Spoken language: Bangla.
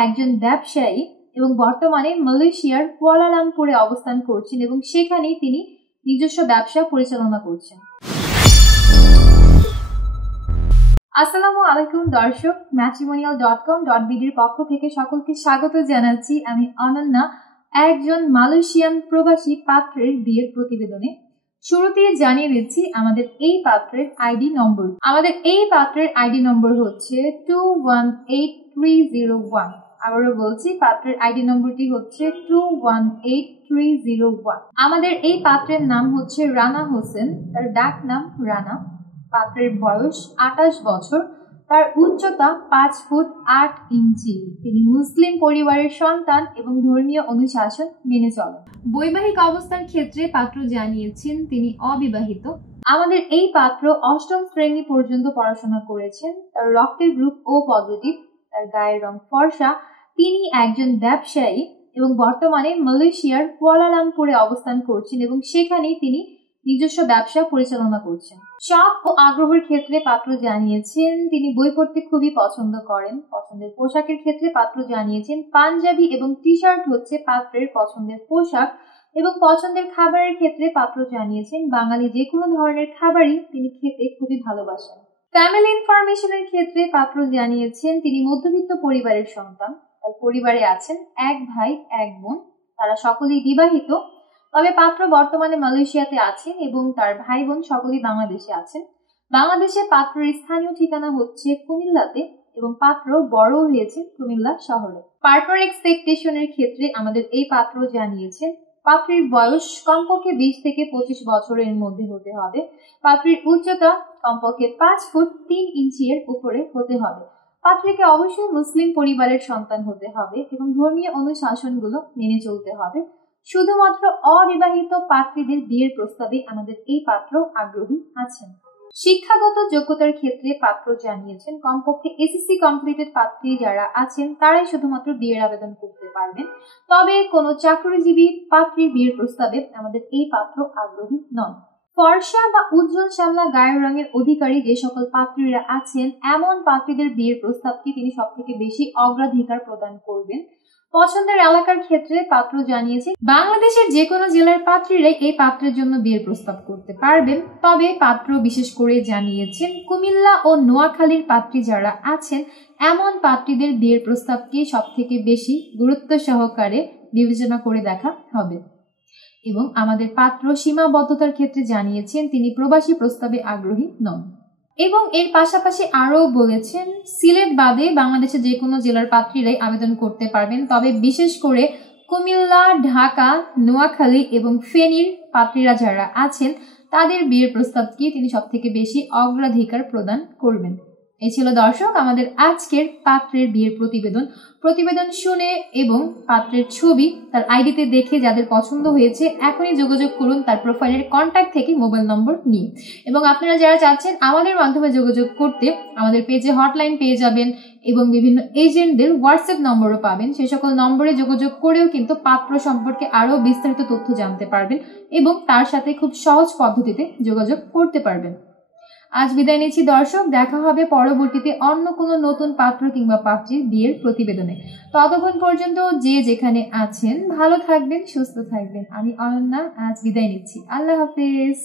একজন ব্যবসায়ী এবং বর্তমানে মালয়েশিয়ার কুয়ালালামপুরে অবস্থান করছেন এবং সেখানেই তিনি নিজস্ব ব্যবসা পরিচালনা করছেন। আসসালামু আলাইকুম দর্শক, matrimonial.com.bd এর পক্ষ থেকে সকলকে স্বাগত জানাচ্ছি আমি অনন্যা একজন মালয়েশিয়ান প্রবাসী পাত্রের বিয়ের প্রতিবেদনে। শুরুতেই জানিয়ে দিচ্ছি আমাদের এই পাত্রের আইডি নম্বর। আমাদের এই পাত্রের আইডি নম্বর হচ্ছে 218301। আবারও বলছি, পাত্রের আইডি নম্বরটি হচ্ছে 218301। আমাদের এই পাত্রের নাম হচ্ছে রানা হোসেন, তার ডাক নাম রানা। পাত্রের বয়স 28 বছর, তার উচ্চতা 5 ফুট 8 ইঞ্চি। তিনি মুসলিম পরিবারের সন্তান এবং ধর্মীয় অনুশাসন মেনে চলেন। বৈবাহিক অবস্থার ক্ষেত্রে পাত্র জানিয়েছেন তিনি অবিবাহিত। আমাদের এই পাত্র 8ম শ্রেণী পর্যন্ত পড়াশোনা করেছেন। তার রক্তের গ্রুপ ও পজিটিভ, তার গায়ের রং ফর্সা। তিনি একজন ব্যবসায়ী এবং বর্তমানে মালয়েশিয়ার কুয়ালালামপুরে অবস্থান করছেন এবং সেখানেই তিনি নিজস্ব ব্যবসা পরিচালনা করছেন। শখ ও আগ্রহের ক্ষেত্রে পাত্র জানিয়েছেন তিনি বই পড়তে খুবই পছন্দ করেন। পছন্দের পোশাকের ক্ষেত্রে পাত্র জানিয়েছেন পাঞ্জাবি এবং টি শার্ট হচ্ছে পাত্রের পছন্দের পোশাক। এবং পছন্দের খাবারের ক্ষেত্রে পাত্র জানিয়েছেন বাঙালি যে কোনো ধরনের খাবারই তিনি খেতে খুবই ভালোবাসেন। ফ্যামিলি ইনফরমেশনের ক্ষেত্রে পাত্র জানিয়েছেন তিনি মধ্যবিত্ত পরিবারের সন্তান। তার পরিবারে আছেন এক ভাই এক বোন, তারা সকলেই বিবাহিত। তবে পাত্র বর্তমানে মালয়েশিয়াতে আছেন এবং তার ভাই বোন সকলেই বাংলাদেশে আছেন। বাংলাদেশে পাত্রের স্থানীয় ঠিকানা হচ্ছে কুমিল্লাতে এবং পাত্র বড় হয়েছে কুমিল্লা শহরে। পার্টনার এক্সপেকটেশনের ক্ষেত্রে আমাদের এই পাত্র জানিয়েছেন পাত্রীর বয়স কমপক্ষে 20 থেকে 25 বছরের মধ্যে হতে হবে। পাত্রীর উচ্চতা কমপক্ষে 5 ফুট 3 ইঞ্চি এর উপরে হতে হবে। পাত্রীকে অবশ্যই মুসলিম পরিবারের সন্তান হতে হবে এবং ধর্মীয় অনুশাসনগুলো মেনে চলতে হবে। শুধুমাত্র অবিবাহিত পাত্রীদের বিয়ের প্রস্তাবে আমাদের এই পাত্র আগ্রহী আছেন। শিক্ষাগত যোগ্যতার ক্ষেত্রে পাত্র জানিয়েছেন কমপক্ষে এসএসসি কমপ্লিটেড পাত্রী যারা আছেন তারাই শুধুমাত্র বিয়ের আবেদন করতে পারবেন। তবে কোনো চাকরিজীবী পাত্রীর বিয়ের প্রস্তাবে আমাদের এই পাত্র আগ্রহী নন। ফর্সা বা উজ্জ্বল শ্যামলা গায়ের রঙের অধিকারী যে সকল পাত্রীরা আছেন এমন পাত্রীদের বিয়ের প্রস্তাবকে তিনি সবথেকে বেশি অগ্রাধিকার প্রদান করবেন। পছন্দের এলাকার ক্ষেত্রে পাত্র জানিয়েছেন বাংলাদেশের যে কোনো জেলার পাত্রীরাই এই পাত্রের জন্য বিয়ের প্রস্তাব করতে পারবেন। তবে পাত্র বিশেষ করে জানিয়েছেন কুমিল্লা ও নোয়াখালীর পাত্রী যারা আছেন এমন পাত্রীদের বিয়ের প্রস্তাবকে সবথেকে বেশি গুরুত্ব সহকারে বিবেচনা করে দেখা হবে। এবং আমাদের পাত্র সীমাবদ্ধতার ক্ষেত্রে জানিয়েছেন তিনি প্রবাসী প্রস্তাবে আগ্রহী নন। এবং এর পাশাপাশি আরও বলেছেন সিলেট বাদে বাংলাদেশের যে কোনো জেলার পাত্রীরাই আবেদন করতে পারবেন। তবে বিশেষ করে কুমিল্লা, ঢাকা, নোয়াখালী এবং ফেনীর পাত্রীরা যারা আছেন তাদের বিয়ের প্রস্তাবকে তিনি সবথেকে বেশি অগ্রাধিকার প্রদান করবেন। এই ছিল দর্শক আমাদের আজকের পাত্রের বিয়ের প্রতিবেদন শুনে এবং পাত্রের ছবি তার আইডিতে দেখে যাদের পছন্দ হয়েছে এখনই যোগাযোগ করুন তার প্রোফাইলের কন্ট্যাক্ট থেকে মোবাইল নম্বর নিয়ে। এবং আপনারা যারা চাচ্ছেন আমাদের মাধ্যমে যোগাযোগ করতে আমাদের পেজে হটলাইন পেয়ে যাবেন এবং বিভিন্ন এজেন্টদের হোয়াটসঅ্যাপ নম্বরও পাবেন। সেই সকল নম্বরে যোগাযোগ করেও কিন্তু পাত্র সম্পর্কে আরও বিস্তারিত তথ্য জানতে পারবেন এবং তার সাথে খুব সহজ পদ্ধতিতে যোগাযোগ করতে পারবেন। আজ বিদায় নিচ্ছি দর্শক, দেখা হবে পরবর্তীতে অন্য কোনো নতুন পাত্র কিংবা পাত্রীর বিয়ের প্রতিবেদনে। ততক্ষণ পর্যন্ত যে যেখানে আছেন ভালো থাকবেন, সুস্থ থাকবেন। আমি অনন্যা আজ বিদায় নিচ্ছি। আল্লাহ হাফেজ।